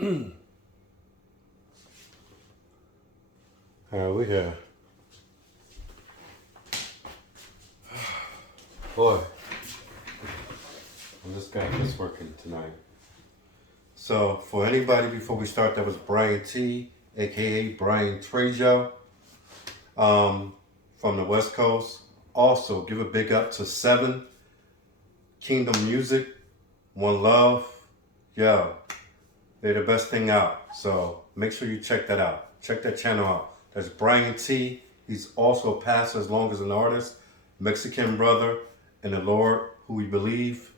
We here. Boy, I just got this working tonight. So, for anybody before we start, that was Brian T, aka Brian Trejo, from the West Coast. Also, give a big up to Seven, Kingdom Music, One Love. Yo, they're the best thing out. So, make sure you check that out. Check that channel out. That's Brian T. He's also a pastor as long as an artist, Mexican brother in the Lord who we believe.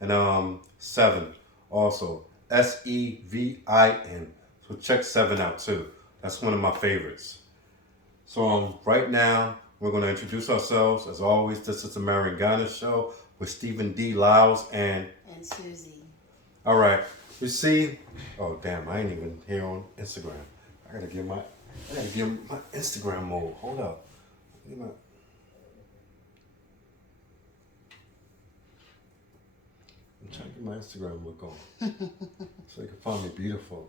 And Seven also, Sevin. So check Seven out too. That's one of my favorites. So right now we're going to introduce ourselves. As always, this is the Marian Ghana Show with Stephen D. Lyles and Susie. All right. You see? Oh damn! I ain't even here on Instagram. I gotta give my Instagram mode. Hold up. I'm trying to get my Instagram look on so you can find me beautiful.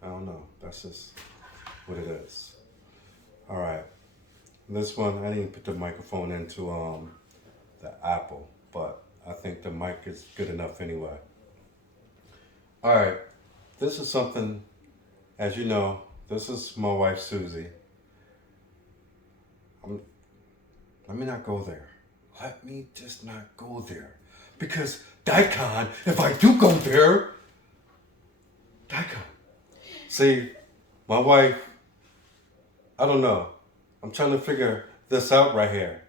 I don't know. That's just what it is. All right. This one, I didn't put the microphone into the Apple, but I think the mic is good enough anyway. All right. This is something, as you know, this is my wife, Susie. Let me not go there. Let me just not go there. Because Daikon, if I do go there, Daikon. See, my wife, I don't know. I'm trying to figure this out right here.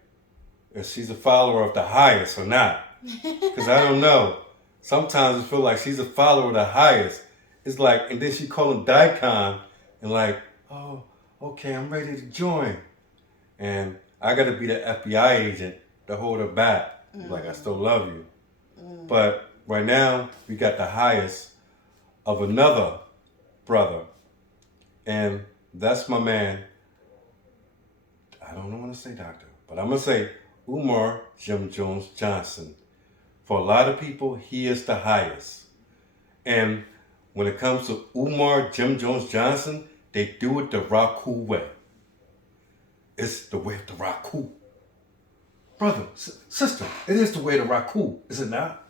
If she's a follower of the highest or not. Because I don't know. Sometimes I feel like she's a follower of the highest. It's like, and then she call him Daikon and like, oh, okay, I'm ready to join. And I got to be the FBI agent to hold her back. Like, I still love you. But right now, we got the highest of another brother. And that's my man. I don't want to say doctor, but I'm going to say Umar Jim Jones Johnson. For a lot of people, he is the highest. And when it comes to Umar Jim Jones Johnson, they do it the Raku way. It's the way of the Raku. Brother, sister, it is the way of the Raku, is it not?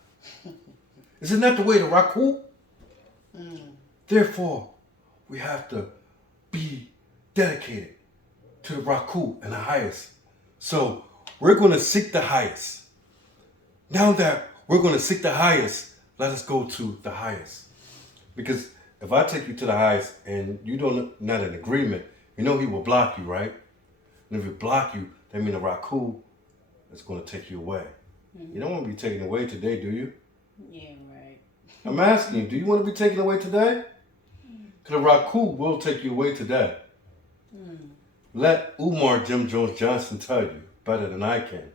Is it not the way of the Raku? Therefore, we have to be dedicated to the Raku and the highest. So we're going to seek the highest. Now that we're going to seek the highest, let us go to the highest. Because if I take you to the highest and you don't not in agreement, you know he will block you, right? And if he block you, that means the Raku is going to take you away. You don't want to be taken away today, do you? Yeah, right. I'm asking you, do you want to be taken away today? Because the Raku will take you away today. Let Umar Jim Jones Johnson tell you better than I can.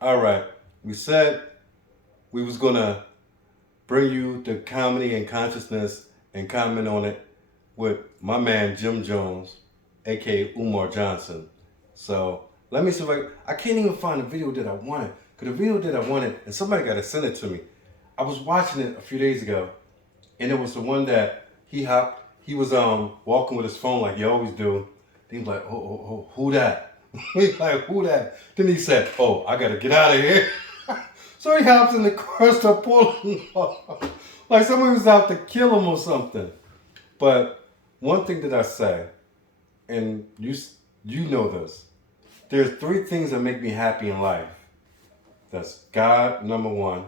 All right. We said we was going to bring you the comedy and consciousness and comment on it with my man Jim Jones, a.k.a. Umar Johnson. So let me see if I can't even find the video that I wanted. Because the video that I wanted, and somebody got to send it to me. I was watching it a few days ago, and it was the one that he was walking with his phone like he always do. He was like, oh, who that? He's like, who that? Then he said, oh, I got to get out of here. So he hops in the car and starts pulling off. Like somebody was out to kill him or something. But one thing that I say, and you know this, there's 3 things that make me happy in life. That's God, number 1,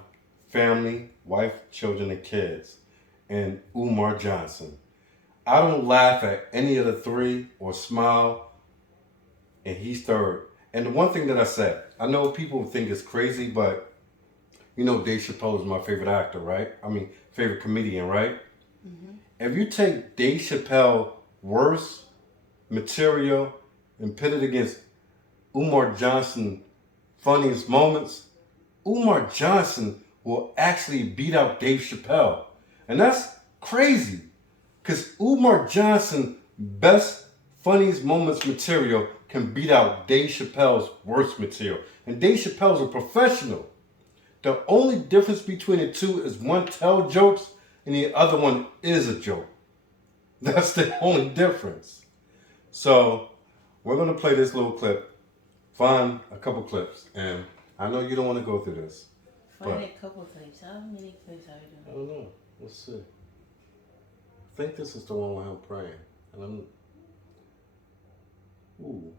family, wife, children, and kids, and Umar Johnson. I don't laugh at any of the 3 or smile, and he's 3rd. And the one thing that I said, I know people think it's crazy, but you know Dave Chappelle is my favorite actor, right? I mean, favorite comedian, right? If you take Dave Chappelle worst material and pit it against Umar Johnson funniest moments, Umar Johnson will actually beat out Dave Chappelle. And that's crazy. Because Umar Johnson best funniest moments material can beat out Dave Chappelle's worst material. And Dave Chappelle's a professional. The only difference between the two is one tell jokes and the other one is a joke. That's the only difference. So we're gonna play this little clip, find a couple clips, and I know you don't want to go through this. Find a couple clips. How many clips are you I doing? don't know. Let's see. I think this is the one where I'm praying. And ooh.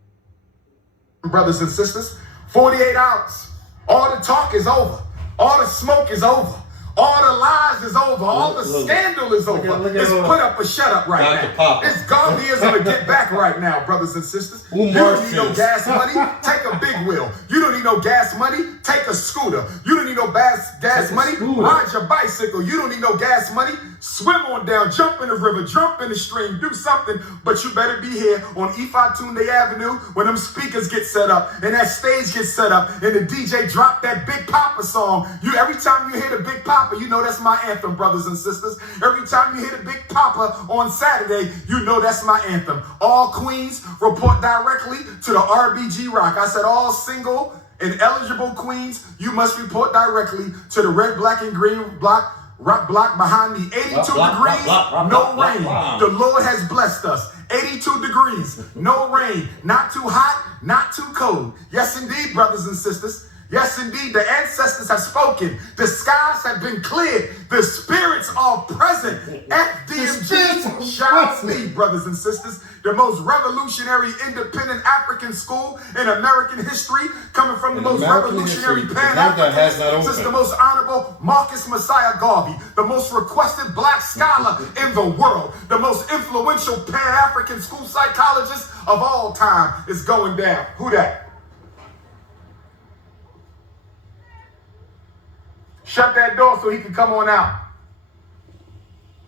Brothers and sisters, 48 hours. All the talk is over. All the smoke is over. All the lies is over. All the scandal is over. It's put up or shut up right Dr. now. Papa. It's Gandhiism to get back right now, brothers and sisters. You Umar don't need no says. gas money, take a big wheel. You don't need no gas money, take a scooter. You don't need no gas Take a money, scooter. ride your bicycle. You don't need no gas money, swim on down, jump in the river, jump in the stream, do something. But you better be here on Ifatunde Avenue when them speakers get set up and that stage gets set up and the DJ drop that Big Papa song. Every time you hear the Big Papa, you know that's my anthem, brothers and sisters. Every time you hear the Big Papa on Saturday, you know that's my anthem. All queens report directly to the RBG Rock. I said all single and eligible queens, you must report directly to the red, black, and green rock block behind me. 82 degrees, no rain. The Lord has blessed us. 82 degrees, no rain. Not too hot, not too cold. Yes, indeed, brothers and sisters. Yes, indeed, the ancestors have spoken. The skies have been cleared. The spirits are present. FDMG shall be, brothers and sisters. The most revolutionary independent African school in American history, coming from the most revolutionary Pan-Africans since the most honorable Marcus Messiah Garvey, the most requested black scholar in the world, the most influential Pan-African school psychologist of all time is going down. Who that? Shut that door so he can come on out.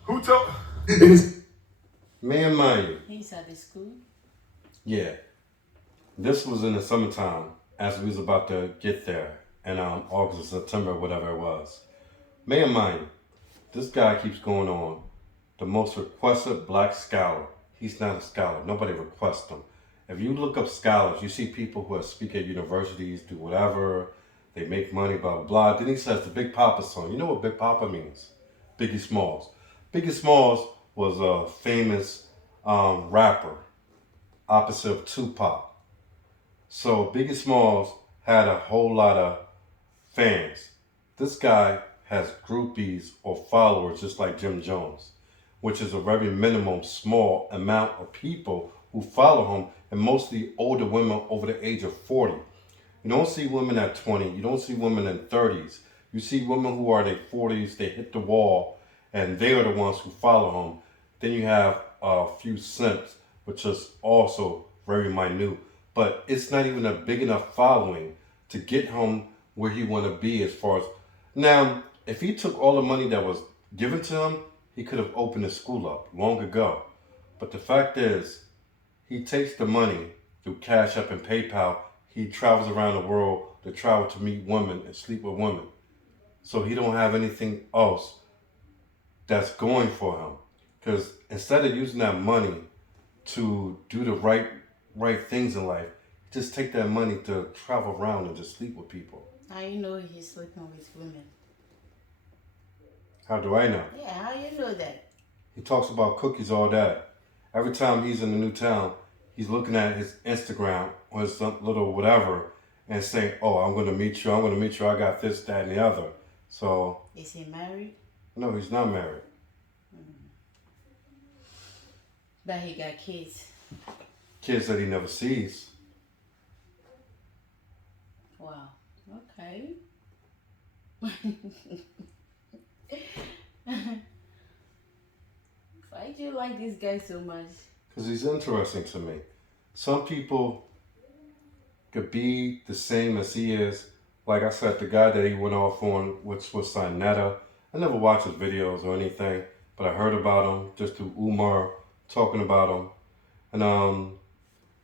Who told? It is Me and mine. He's at the school. Yeah. This was in the summertime as we was about to get there in August or September, whatever it was. Me and mine. This guy keeps going on. The most requested black scholar. He's not a scholar. Nobody requests him. If you look up scholars, you see people who speak at universities, do whatever. They make money, blah, blah, blah. Then he says the Big Papa song. You know what Big Papa means? Biggie Smalls. Biggie Smalls was a famous rapper, opposite of Tupac. So Biggie Smalls had a whole lot of fans. This guy has groupies or followers just like Jim Jones, which is a very minimum small amount of people who follow him, and mostly older women over the age of 40. You don't see women at 20. You don't see women in 30s. You see women who are in their 40s. They hit the wall, and they are the ones who follow him. Then you have a few simps, which is also very minute. But it's not even a big enough following to get him where he want to be as far as... Now, if he took all the money that was given to him, he could have opened his school up long ago. But the fact is, he takes the money through Cash App and PayPal. He travels around the world to travel to meet women and sleep with women. So he don't have anything else that's going for him. Because instead of using that money to do the right things in life, just take that money to travel around and just sleep with people. How you know he's sleeping with women? How do I know? Yeah, how you know that? He talks about cookies all day. Every time he's in a new town, he's looking at his Instagram or his little whatever and saying, oh, I'm going to meet you. I got this, that, and the other. So. Is he married? No, he's not married. But he got kids. Kids that he never sees. Wow. Okay. Why do you like this guy so much? Because he's interesting to me. Some people could be the same as he is. Like I said, the guy that he went off on, which was Sinetta. I never watched his videos or anything, but I heard about him just through Umar talking about him. And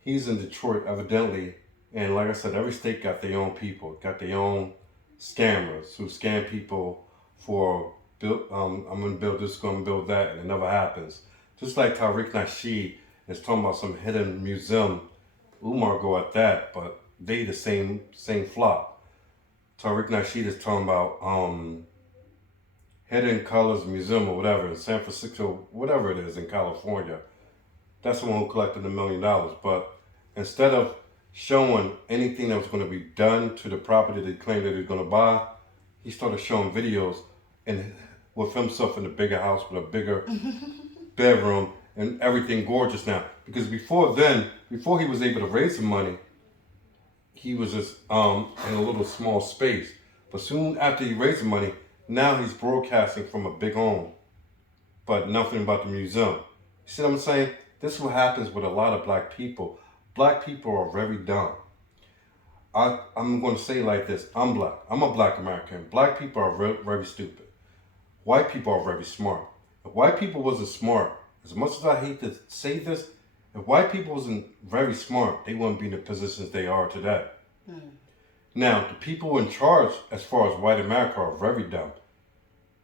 he's in Detroit, evidently. And like I said, every state got their own people, got their own scammers who scam people for, I'm going to build this, going to build that, and it never happens. Just like Tariq Nasheed is talking about some hidden museum. Umar go at that, but they the same flop. Tariq Nasheed is talking about Hidden Colors Museum or whatever in San Francisco, whatever it is in California. That's the one who collected $1 million. But instead of showing anything that was going to be done to the property that he claimed that he was going to buy, he started showing videos and with himself in a bigger house with a bigger bedroom and everything gorgeous now. Because before he was able to raise some money, he was just in a little small space. But soon after he raised the money, now he's broadcasting from a big home, but nothing about the museum. You see what I'm saying? This is what happens with a lot of black people. Black people are very dumb. I'm going to say it like this. I'm black. I'm a black American. Black people are very stupid. White people are very smart. If white people wasn't smart, as much as I hate to say this, if white people wasn't very smart, they wouldn't be in the positions they are today. Now, the people in charge, as far as white America, are very dumb.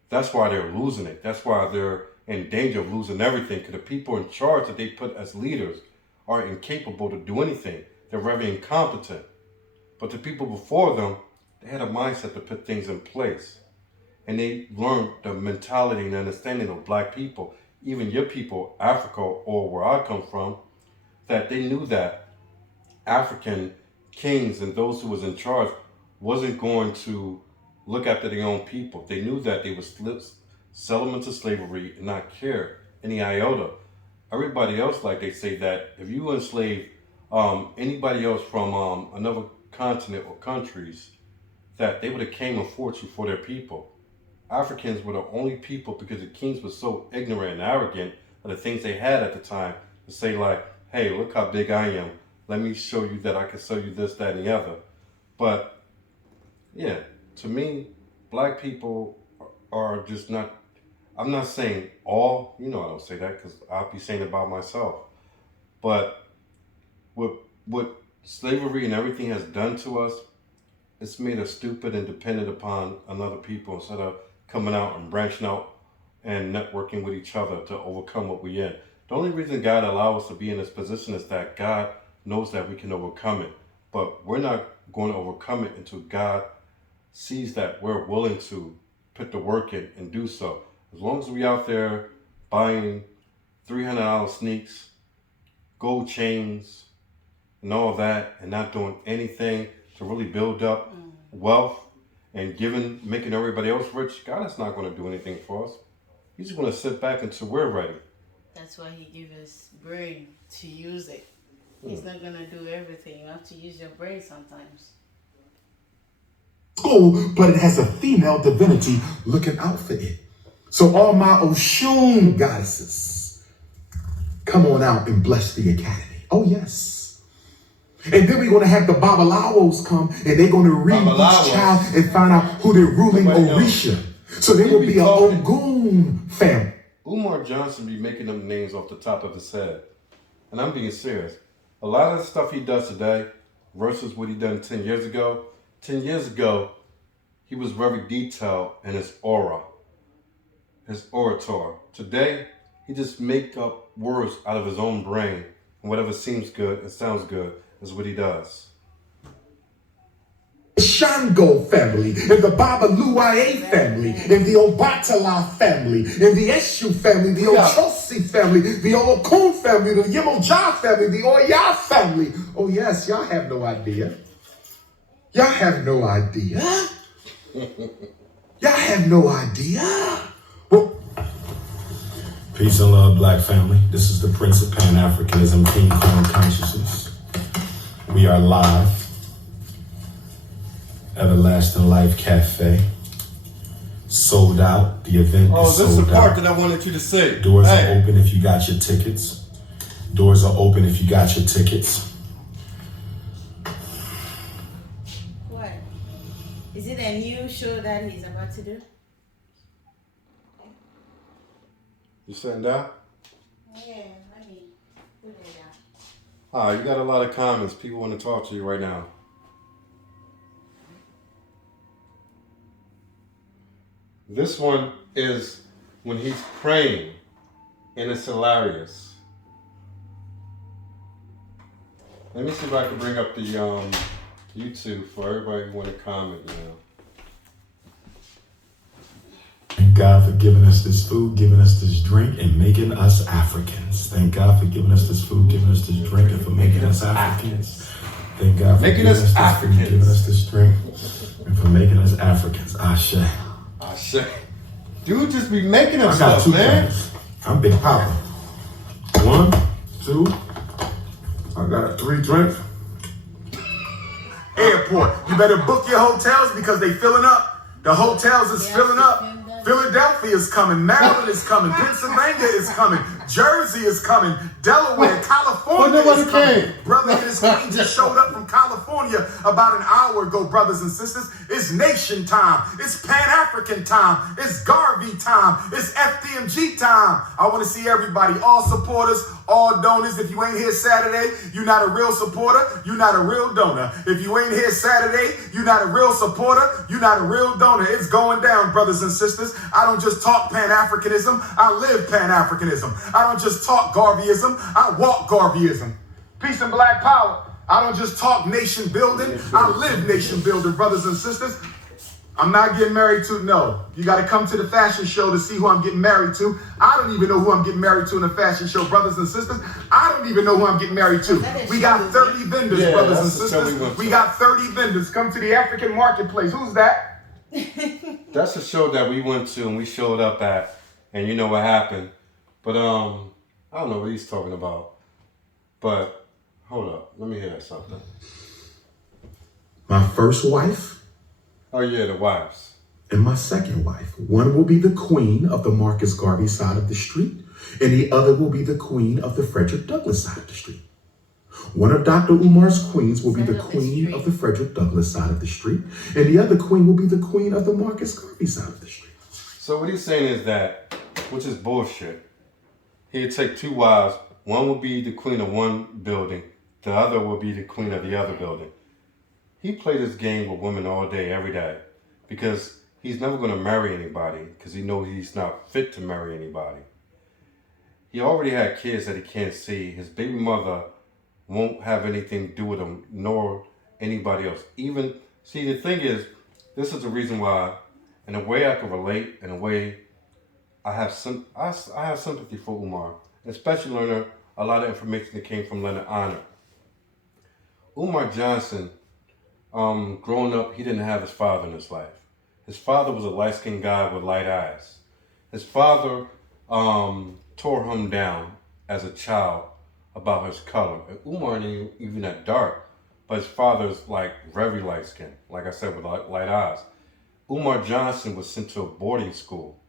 That's why they're losing it. That's why they're in danger of losing everything. Because the people in charge that they put as leaders are incapable to do anything. They're very incompetent. But the people before them, they had a mindset to put things in place. And they learned the mentality and understanding of black people, even your people, Africa, or where I come from, that they knew that African kings and those who was in charge wasn't going to look after their own people. They knew that they would sell them into slavery and not care any iota. Everybody else, like they say, that if you enslave anybody else from another continent or countries, that they would have came and fought you for their people. Africans were the only people, because the kings were so ignorant and arrogant of the things they had at the time, to say like, hey, look how big I am. Let me show you that I can sell you this, that, and the other. But yeah, to me, black people are just not, I'm not saying all, I don't say that because I'll be saying it about myself. But what slavery and everything has done to us, it's made us stupid and dependent upon another people instead of coming out and branching out and networking with each other to overcome what we're in. The only reason God allows us to be in this position is that God knows that we can overcome it. But we're not going to overcome it until God sees that we're willing to put the work in and do so. As long as we out there buying $300 sneaks, gold chains, and all that, and not doing anything to really build up wealth and making everybody else rich, God is not going to do anything for us. He's going to sit back until we're ready. That's why he gives us brain to use it. He's not going to do everything. You have to use your brain sometimes. School, but it has a female divinity looking out for it. So all my Oshun goddesses, come on out and bless the academy. Oh, yes. And then we're going to have the Babalawos come, and they're going to read each child and find out who they're ruling Orisha. So there will be an Ogun family. Umar Johnson be making them names off the top of his head. And I'm being serious. A lot of the stuff he does today versus what he done 10 years ago. 10 years ago, he was very detailed in his aura, his orator. Today, he just make up words out of his own brain. And whatever seems good and sounds good is what he does. Shango family, in the Babaluaye family, in the Obatala family, in the Eshu family, the Ochosi family, the Okun family, the Yemoja family, the Oya family. Oh yes, y'all have no idea. Y'all have no idea. Y'all have no idea. Well, peace and love, black family. This is the Prince of Pan-Africanism, King Kong Consciousness. We are live. Everlasting Life Cafe. Sold out. The event is sold out. Oh, this is the part that I wanted you to say. Doors are open if you got your tickets. Doors are open if you got your tickets. What? Is it a new show that he's about to do? You sitting down? Yeah, let me put it down. Ah, you got a lot of comments. People want to talk to you right now. This one is when he's praying, and it's hilarious. Let me see if I can bring up the YouTube for everybody who want to comment now. Thank God for giving us this food, giving us this drink, and making us Africans. Thank God for giving us this food, giving us this drink, and for making us Africans. Thank God for Making giving us us this Africans. food, giving us this drink, and for making us Africans. Ashe. Ashe. Dude just be making I got himself, 2 man. drinks. I'm Big Papa. 1, 2. I got 3 drinks. Airport. You better book your hotels because they filling up. The hotels is filling up. Philadelphia is coming. Maryland is coming. Pennsylvania is coming. Jersey is coming. Delaware, California is coming. Brother and his queen just showed up from California about an hour ago, brothers and sisters. It's nation time. It's Pan-African time. It's Garvey time. It's FDMG time. I want to see everybody, all supporters, all donors. If you ain't here Saturday, you're not a real supporter. You're not a real donor. If you ain't here Saturday, you're not a real supporter. You're not a real donor. It's going down, brothers and sisters. I don't just talk Pan-Africanism. I live Pan-Africanism. I don't just talk Garveyism. I walk Garveyism. Peace and black power. I don't just talk nation building. I live nation building, brothers and sisters. I'm not getting married to, no. You got to come to the fashion show to see who I'm getting married to. I don't even know who I'm getting married to in the fashion show, brothers and sisters. I don't even know who I'm getting married to. We got 30 vendors, brothers and sisters. We got 30 vendors. Come to the African marketplace. Who's that? That's a show that we went to and we showed up at, and you know what happened. But I don't know what he's talking about. But hold up, let me hear something. My first wife. Oh yeah, the wives. And my second wife. One will be the queen of the Marcus Garvey side of the street, and the other will be the queen of the Frederick Douglass side of the street. One of Dr. Umar's queens will be the queen of the Frederick Douglass side of the street, and the other queen will be the queen of the Marcus Garvey side of the street. So what he's saying is that, which is bullshit, he'd take 2 wives. One will be the queen of one building. The other will be the queen of the other building. He played this game with women all day, every day, because he's never going to marry anybody because he knows he's not fit to marry anybody. He already had kids that he can't see. His baby mother won't have anything to do with him, nor anybody else. Even, see, the thing is, this is the reason why, in a way I can relate, in a way I have sympathy for Umar, especially learning a lot of information that came from Leonard Honor. Umar Johnson, growing up, he didn't have his father in his life. His father was a light-skinned guy with light eyes. His father tore him down as a child about his color. And Umar ain't even that dark, but his father's like very light-skinned, like I said, with light eyes. Umar Johnson was sent to a boarding school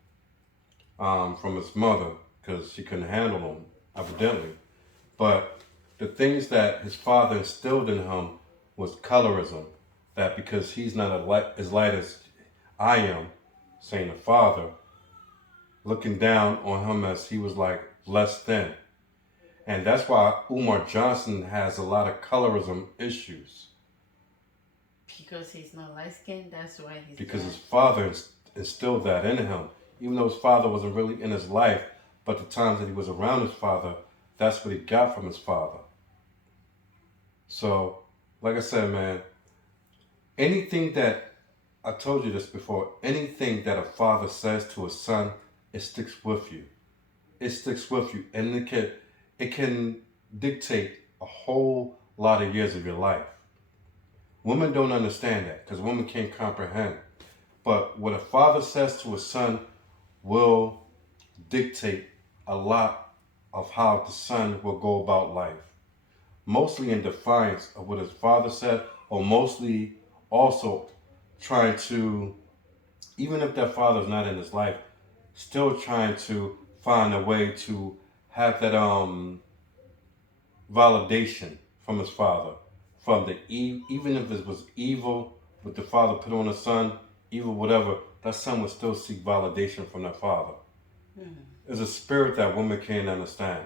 from his mother because she couldn't handle him, evidently. But the things that his father instilled in him was colorism, that because he's not as light as I am, saying the father, looking down on him as he was like less than. And that's why Umar Johnson has a lot of colorism issues. Because he's not light-skinned, that's why he's Because black. his father instilled that in him. Even though his father wasn't really in his life, but the times that he was around his father, that's what he got from his father. So, like I said, man, anything that, I told you this before, anything that a father says to a son, it sticks with you. It sticks with you, and it can dictate a whole lot of years of your life. Women don't understand that because women can't comprehend. But what a father says to a son will dictate a lot of how the son will go about life. Mostly in defiance of what his father said, or mostly also trying to, even if that father's not in his life, still trying to find a way to have that validation from his father. From the even if it was evil, what the father put on the son, evil whatever, that son would still seek validation from that father. It's a spirit that women can't understand.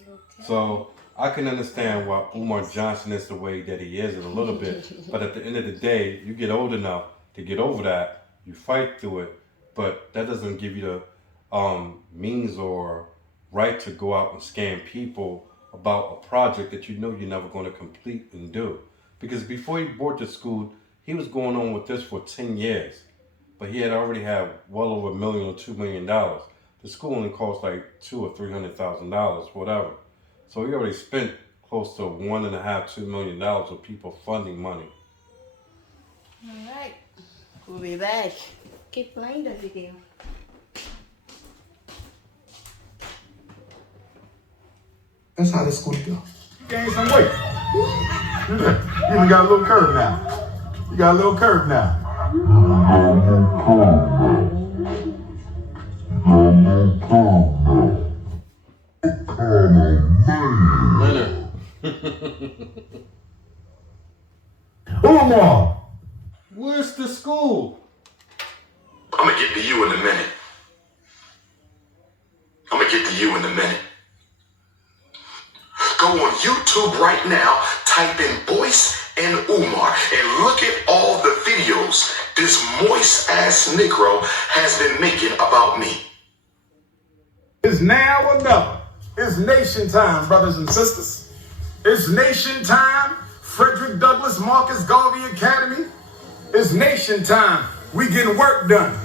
Okay. So I can understand why Umar Johnson is the way that he is in a little bit, but at the end of the day, you get old enough to get over that, you fight through it, but that doesn't give you the means or right to go out and scam people about a project that you know you're never going to complete and do. Because before he boarded the school, he was going on with this for 10 years. but he had already had well over $1 million or $2 million. The school only cost like $200,000 or $300,000, whatever. So he already spent close to $1.5–2 million of people funding money. All right, we'll be back. Keep playing the video. That's how this school go. Gain some weight. You even got a little curve now. You got a little curve now. Leonard. Umar. Where's the school? I'm gonna get to you in a minute. I'm gonna get to you in a minute. Go on YouTube right now, type in Boyce and Umar, and look at all the videos this moist ass Negro has been making about me. It's now or never. It's nation time, brothers and sisters. It's nation time. Frederick Douglass Marcus Garvey Academy. It's nation time. We getting work done.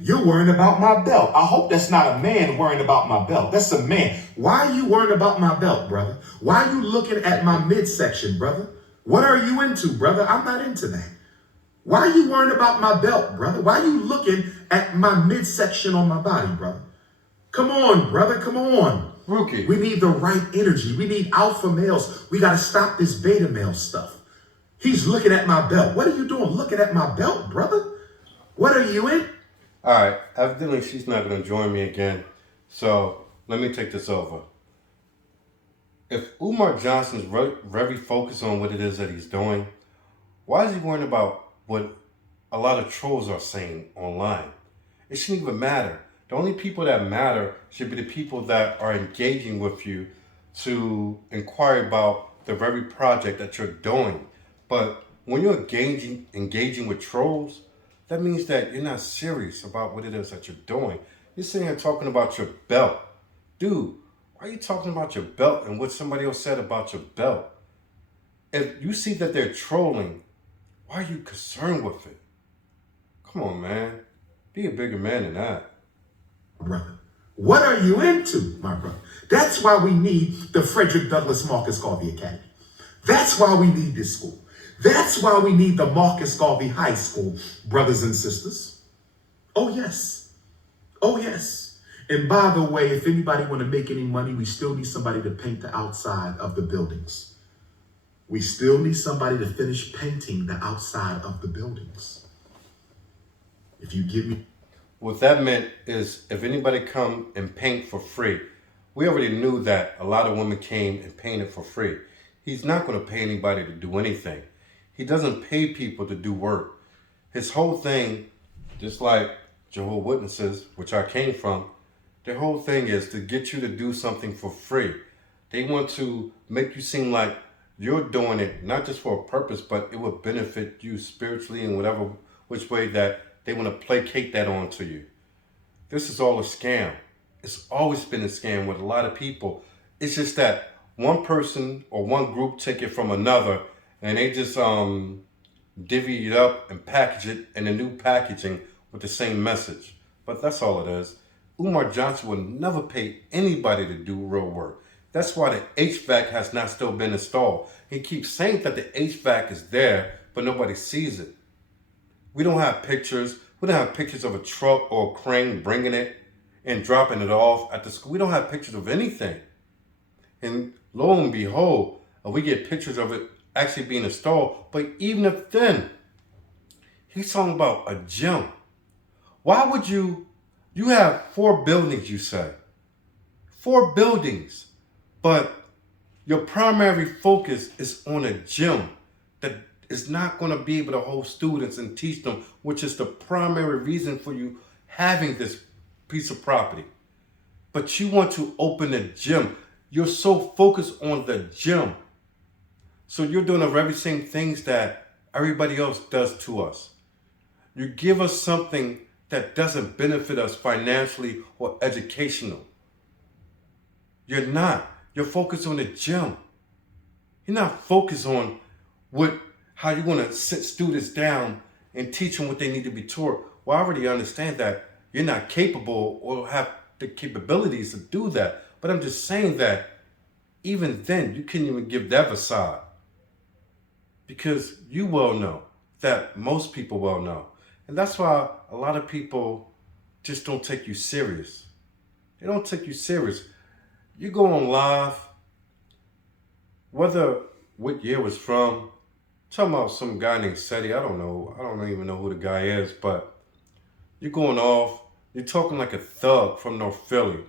You're worrying about my belt. I hope that's not a man worrying about my belt. That's a man. Why are you worrying about my belt, brother? Why are you looking at my midsection, brother? What are you into, brother? I'm not into that. Why are you worrying about my belt, brother? Why are you looking at my midsection on my body, brother? Come on, brother. Come on. Rookie. We need the right energy. We need alpha males. We got to stop this beta male stuff. He's looking at my belt. What are you doing looking at my belt, brother? What are you in? All right, evidently she's not going to join me again, so let me take this over. If Umar Johnson's very focused on what it is that he's doing, why is he worrying about what a lot of trolls are saying online? It shouldn't even matter. The only people that matter should be the people that are engaging with you to inquire about the very project that you're doing. But when you're engaging with trolls, that means that you're not serious about what it is that you're doing. You're sitting here talking about your belt. Dude, why are you talking about your belt and what somebody else said about your belt? If you see that they're trolling, why are you concerned with it? Come on, man. Be a bigger man than that. Brother, what are you into, my brother? That's why we need the Frederick Douglass Marcus Garvey Academy. That's why we need this school. That's why we need the Marcus Garvey High School, brothers and sisters. Oh, yes. Oh, yes. And by the way, if anybody want to make any money, we still need somebody to paint the outside of the buildings. We still need somebody to finish painting the outside of the buildings. If you give me... What that meant is if anybody come and paint for free, we already knew that a lot of women came and painted for free. He's not going to pay anybody to do anything. He doesn't pay people to do work. His whole thing, just like Jehovah's Witnesses, which I came from, their whole thing is to get you to do something for free. They want to make you seem like you're doing it not just for a purpose, but it will benefit you spiritually in whatever which way that they want to placate that onto you. This is all a scam. It's always been a scam with a lot of people. It's just that one person or one group take it from another and they just divvy it up and package it in a new packaging with the same message. But that's all it is. Umar Johnson will never pay anybody to do real work. That's why the HVAC has not still been installed. He keeps saying that the HVAC is there, but nobody sees it. We don't have pictures. We don't have pictures of a truck or a crane bringing it and dropping it off at the school. We don't have pictures of anything. And lo and behold, we get pictures of it actually being installed. But even if then, he's talking about a gym. Why would you have 4 buildings, you say. 4 buildings. But your primary focus is on a gym that is not going to be able to hold students and teach them, which is the primary reason for you having this piece of property. But you want to open a gym. You're so focused on the gym. So you're doing the very same things that everybody else does to us. You give us something that doesn't benefit us financially or educational. You're not. You're focused on the gym. You're not focused on how you're going to sit students down and teach them what they need to be taught. Well, I already understand that you're not capable or have the capabilities to do that. But I'm just saying that even then, you couldn't even give that facade. Because you well know that most people well know. And that's why a lot of people just don't take you serious. They don't take you serious. You go on live, whether what year was from, talking about some guy named Seti, I don't know. I don't even know who the guy is, but you're going off, you're talking like a thug from North Philly,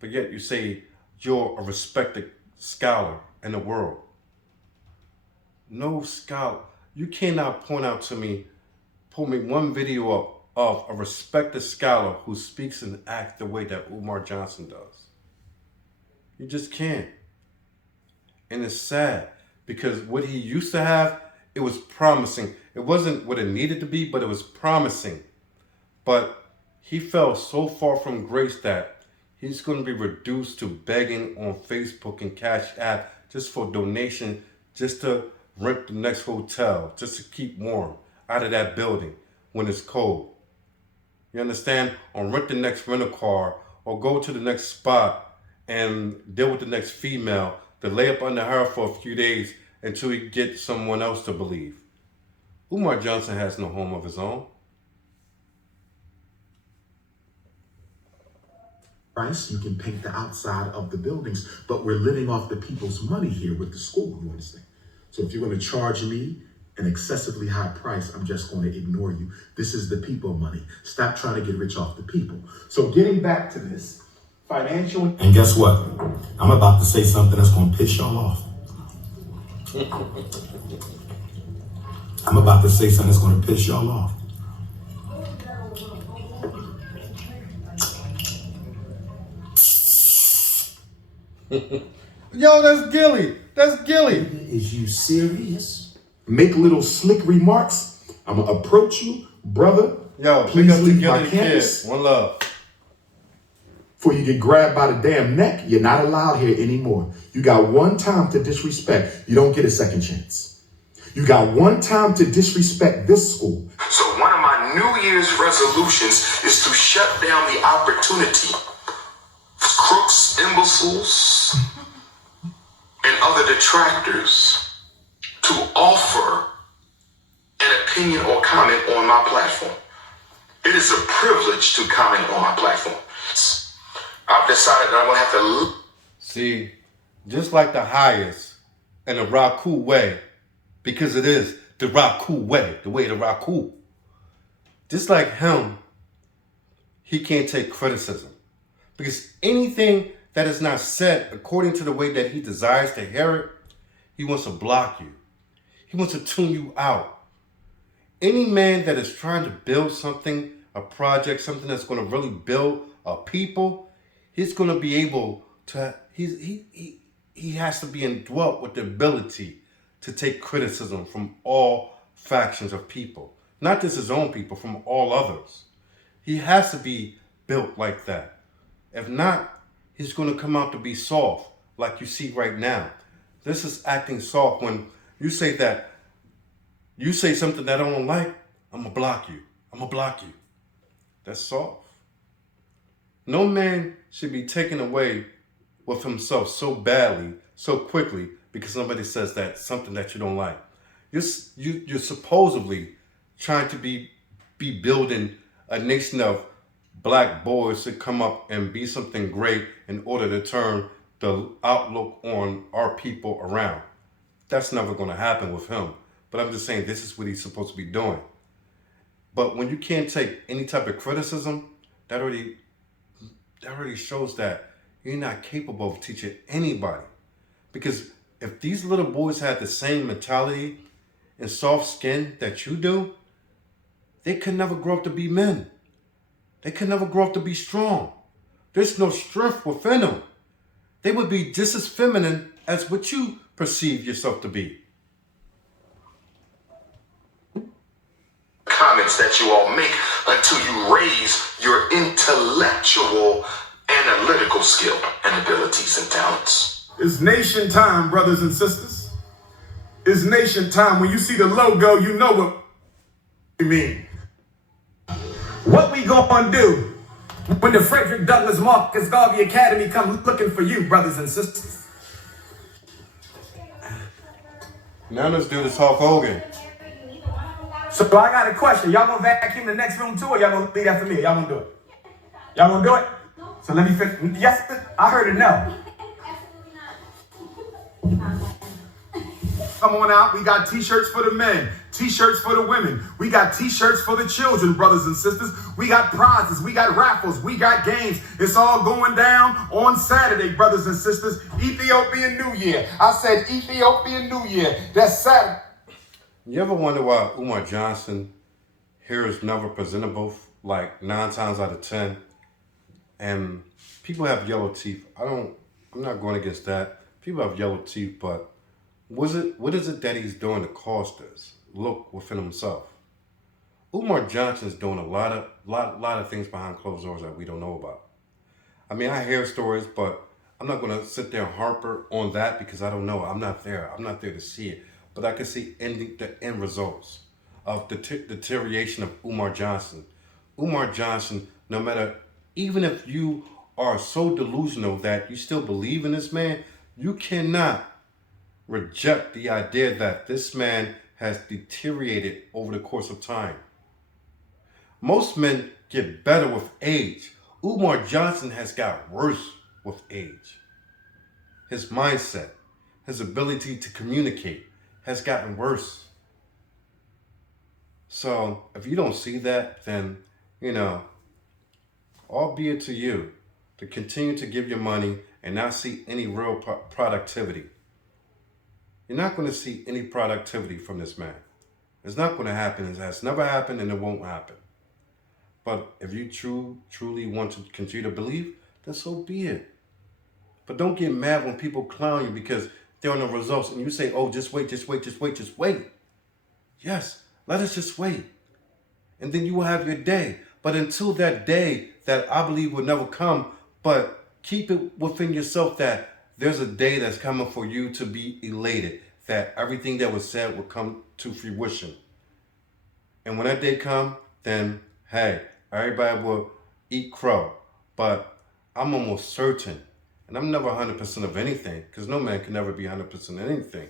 but yet you say you're a respected scholar in the world. No scholar. You cannot point out to me, pull me one video up of a respected scholar who speaks and acts the way that Umar Johnson does. You just can't. And it's sad because what he used to have, it was promising. It wasn't what it needed to be, but it was promising. But he fell so far from grace that he's going to be reduced to begging on Facebook and Cash App just for donation, just to rent the next hotel, just to keep warm out of that building when it's cold. You understand? Or rent the next rental car, or go to the next spot and deal with the next female to lay up under her for a few days until he gets someone else to believe. Umar Johnson has no home of his own. Price, you can paint the outside of the buildings, but we're living off the people's money here with the school, you understand? So if you're going to charge me an excessively high price, I'm just going to ignore you. This is the people money. Stop trying to get rich off the people. So getting back to this, financial... And guess what? I'm about to say something that's going to piss y'all off. I'm about to say something that's going to piss y'all off. Yo, that's Gilly. That's Gilly. Is you serious? Make little slick remarks. I'm going to approach you, brother. Yo, please leave Gilly my campus. One love. Before you get grabbed by the damn neck, you're not allowed here anymore. You got one time to disrespect. You don't get a second chance. You got one time to disrespect this school. So one of my New Year's resolutions is to shut down the opportunity for crooks, imbeciles, and other detractors to offer an opinion or comment on my platform. It is a privilege to comment on my platform. I've decided that I'm going to have to... See, just like the highest in a Raku way, because it is the Raku way, the way to Raku. Just like him, he can't take criticism. Because anything that is not said according to the way that he desires to hear it, he wants to block you. He wants to tune you out. Any man that is trying to build something, a project, something that's going to really build a people, he's going to be able to, he has to be indwelt with the ability to take criticism from all factions of people. Not just his own people, from all others. He has to be built like that. If not, he's going to come out to be soft, like you see right now. This is acting soft when you say that, you say something that I don't like, I'm going to block you. I'm going to block you. That's soft. No man should be taken away with himself so badly, so quickly, because somebody says that something that you don't like. You're supposedly trying to be building a nation of black boys to come up and be something great in order to turn the outlook on our people around. That's never going to happen with him. But I'm just saying this is what he's supposed to be doing. But when you can't take any type of criticism, that already shows that you're not capable of teaching anybody. Because if these little boys had the same mentality and soft skin that you do, they could never grow up to be men. They could never grow up to be strong. There's no strength within them. They would be just as feminine as what you perceive yourself to be. Comments that you all make until you raise your intellectual, analytical skill and abilities and talents. It's nation time, brothers and sisters. It's nation time. When you see the logo, you know what we mean. What we gonna do when the Frederick Douglass Marcus Garvey Academy comes looking for you, brothers and sisters? Now let's do this Hulk Hogan. So I got a question. Y'all gonna vacuum the next room too, or y'all gonna leave that for me? Y'all gonna do it? Y'all gonna do it? So let me finish. Yes, I heard it no. Come on out. We got t-shirts for the men, t-shirts for the women. We got t-shirts for the children, brothers and sisters. We got prizes. We got raffles. We got games. It's all going down on Saturday, brothers and sisters. Ethiopian New Year. I said Ethiopian New Year. That's Saturday. You ever wonder why Umar Johnson hair is never presentable, like 9 times out of 10? And people have yellow teeth. I'm not going against that. People have yellow teeth, but what is it that he's doing to cause this? Look within himself. Umar Johnson's doing a lot of things behind closed doors that we don't know about. I mean, I hear stories, but I'm not going to sit there and harper on that because I don't know. I'm not there. I'm not there to see it. But I can see the end results of the deterioration of Umar Johnson. Umar Johnson, no matter, even if you are so delusional that you still believe in this man, you cannot reject the idea that this man has deteriorated over the course of time. Most men get better with age. Umar Johnson has got worse with age. His mindset, his ability to communicate has gotten worse. So if you don't see that, then, albeit to you to continue to give your money and not see any real productivity. You're not going to see any productivity from this man. It's not going to happen. It has never happened and it won't happen. But if you truly want to continue to believe, then so be it. But don't get mad when people clown you because they're on the results and you say, oh, just wait. Yes, let us just wait. And then you will have your day. But until that day that I believe will never come, but keep it within yourself that there's a day that's coming for you to be elated, that everything that was said will come to fruition. And when that day comes, then, hey, everybody will eat crow. But I'm almost certain, and I'm never 100% of anything, because no man can never be 100% of anything.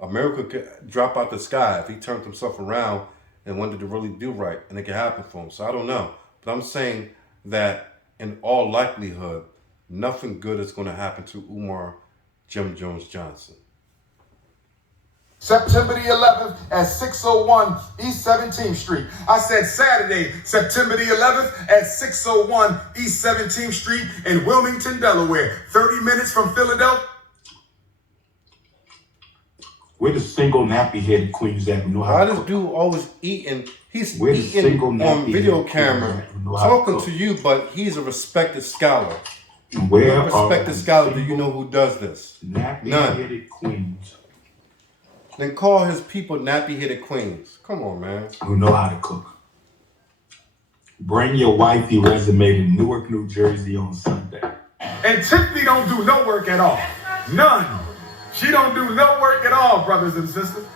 A miracle could drop out the sky if he turned himself around and wanted to really do right, and it could happen for him. So I don't know. But I'm saying that in all likelihood, nothing good is going to happen to Umar Jim Jones Johnson. September the 11th at 601 East 17th Street. I said Saturday, September the 11th at 601 East 17th Street in Wilmington, Delaware. 30 minutes from Philadelphia. Where the single nappy-headed queens at? Why this dude always eating? He's eating on video camera, talking to you, but he's a respected scholar. Where a respected scholar, do you know who does this? Nappy-headed queens. Then call his people nappy-headed queens. Come on, man. Who know how to cook. Bring your wifey resume to Newark, New Jersey on Sunday. And Tiffany don't do no work at all. None. She don't do no work at all, brothers and sisters.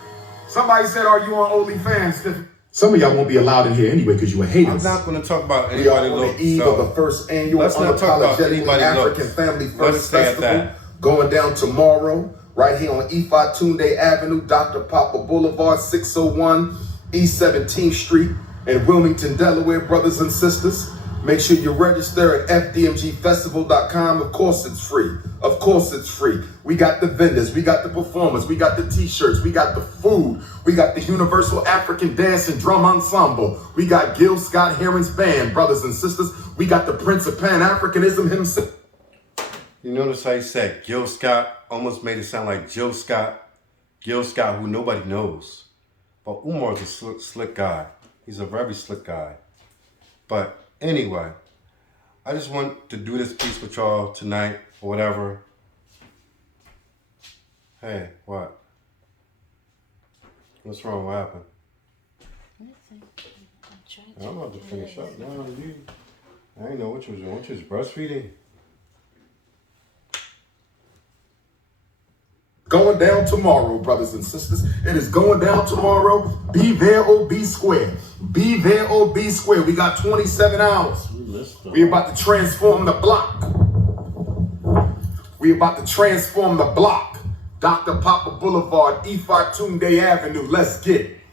Somebody said, are you on OnlyFans, Tiffany? Some of y'all won't be allowed in here anyway because you were haters. I'm not going to talk about We are anybody on looks. the eve of the first annual Unapologetically African Family First Festival going down tomorrow right here on Ifatunde Avenue, Dr. Papa Boulevard, 601 East 17th Street in Wilmington, Delaware, brothers and sisters. Make sure you register at fdmgfestival.com. Of course it's free. Of course it's free. We got the vendors, we got the performers, we got the t-shirts, we got the food, we got the Universal African Dance and Drum Ensemble, we got Gil Scott-Heron's band, brothers and sisters. We got the Prince of Pan-Africanism himself. You notice how he said Gil Scott, almost made it sound like Jill Scott. Gil Scott, who nobody knows. But Umar's a slick guy. He's a very slick guy. But anyway, I just want to do this piece with y'all tonight or whatever. Hey, what? What's wrong? What happened? Nothing. I'm trying to. I'm about to finish up. No, I didn't know what you was doing. What you was breastfeeding? Going down tomorrow, brothers and sisters. It is going down tomorrow. Be there or be square. Be there or be square. We got 27 hours. We're about to transform the block. We're about to transform the block. Dr. Papa Boulevard, Ifatunde Avenue. Let's get it.